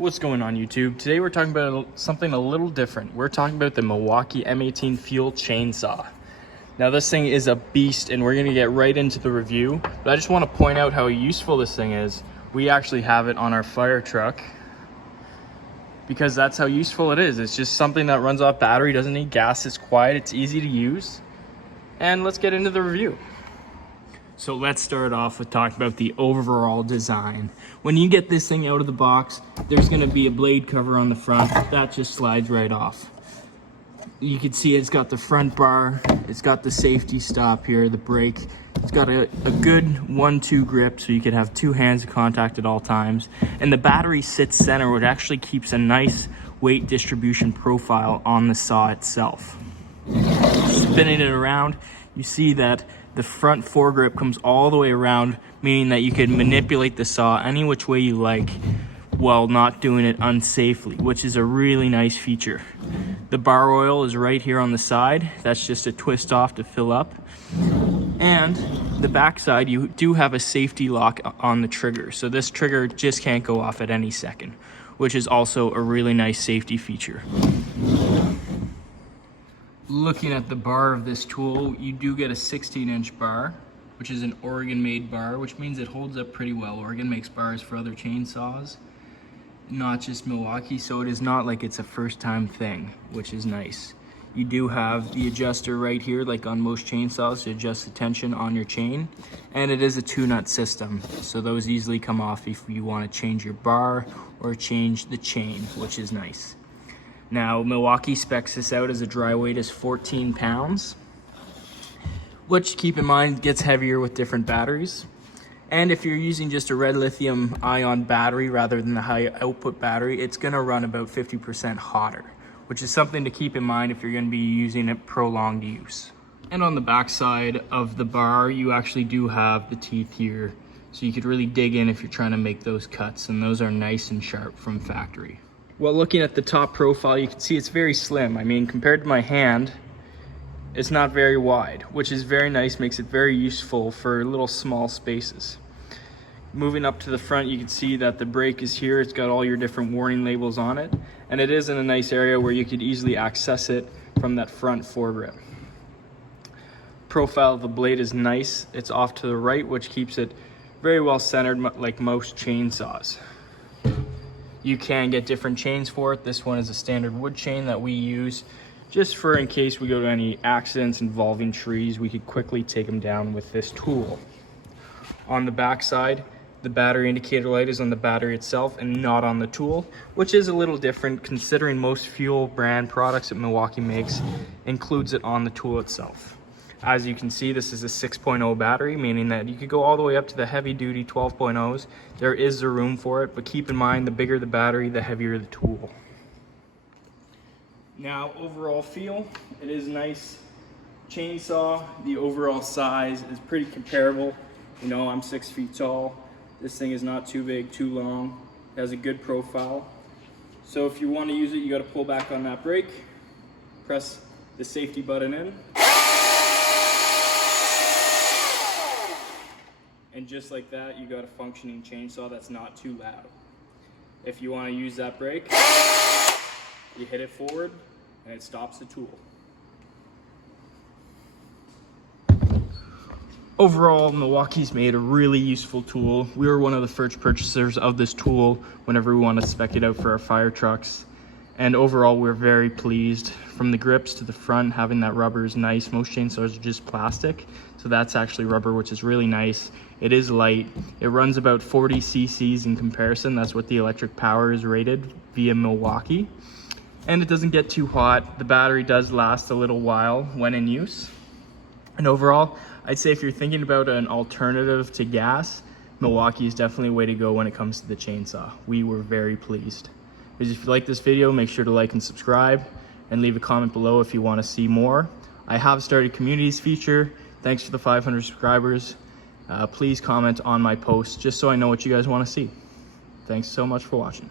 What's going on YouTube? Today we're talking about something a little different. We're talking about the Milwaukee M18 fuel chainsaw. Now this thing is a beast and we're gonna get right into the review, but I just wanna point out how useful this thing is. We actually have it on our fire truck because that's how useful it is. It's just something that runs off battery, doesn't need gas, it's quiet, it's easy to use. And let's get into the review. So let's start off with talking about the overall design. When you get this thing out of the box, there's gonna be a blade cover on the front that just slides right off. You can see it's got the front bar, it's got the safety stop here, the brake. It's got a good 1-2 grip, so you could have two hands in contact at all times. And the battery sits center, which actually keeps a nice weight distribution profile on the saw itself. Spinning it around, you see that the front foregrip comes all the way around, meaning that you can manipulate the saw any which way you like while not doing it unsafely, which is a really nice feature. The bar oil is right here on the side. That's just a twist off to fill up. And the back side, you do have a safety lock on the trigger. So this trigger just can't go off at any second, which is also a really nice safety feature. Looking at the bar of this tool, you do get a 16-inch bar, which is an Oregon-made bar, which means it holds up pretty well. Oregon makes bars for other chainsaws, not just Milwaukee, so it is not like it's a first-time thing, which is nice. You do have the adjuster right here, like on most chainsaws, to adjust the tension on your chain, and it is a 2-nut system, so those easily come off if you want to change your bar or change the chain, which is nice. Now, Milwaukee specs this out as a dry weight is 14 pounds, which, keep in mind, gets heavier with different batteries. And if you're using just a red lithium ion battery rather than the high output battery, it's gonna run about 50% hotter, which is something to keep in mind if you're gonna be using it prolonged use. And on the back side of the bar, you actually do have the teeth here, so you could really dig in if you're trying to make those cuts, and those are nice and sharp from factory. Well, looking at the top profile, you can see it's very slim. I mean, compared to my hand, it's not very wide, which is very nice, makes it very useful for little small spaces. Moving up to the front, you can see that the brake is here. It's got all your different warning labels on it, and it is in a nice area where you could easily access it from that front foregrip. Profile of the blade is nice. It's off to the right, which keeps it very well centered like most chainsaws. You can get different chains for it. This one is a standard wood chain that we use just for in case we go to any accidents involving trees, we could quickly take them down with this tool. On the back side, the battery indicator light is on the battery itself and not on the tool, which is a little different considering most fuel brand products that Milwaukee makes includes it on the tool itself. As you can see, this is a 6.0 battery, meaning that you could go all the way up to the heavy duty 12.0s. There is the room for it, but keep in mind, the bigger the battery, the heavier the tool. Now, overall feel, it is a nice chainsaw. The overall size is pretty comparable. You know, I'm 6 feet tall. This thing is not too big, too long. It has a good profile. So if you want to use it, you got to pull back on that brake, press the safety button in. And just like that, you got a functioning chainsaw that's not too loud. If you want to use that brake, you hit it forward and it stops the tool. Overall, Milwaukee's made a really useful tool. We were one of the first purchasers of this tool whenever we wanted to spec it out for our fire trucks. And overall, we're very pleased. From the grips to the front, having that rubber is nice. Most chainsaws are just plastic, so that's actually rubber, which is really nice. It is light. It runs about 40 cc's in comparison. That's what the electric power is rated via Milwaukee. And it doesn't get too hot. The battery does last a little while when in use. And overall, I'd say if you're thinking about an alternative to gas, Milwaukee is definitely a way to go when it comes to the chainsaw. We were very pleased. If you like this video, make sure to like and subscribe and leave a comment below if you want to see more. I have started a communities feature. Thanks for the 500 subscribers. Please comment on my posts just so I know what you guys want to see. Thanks so much for watching.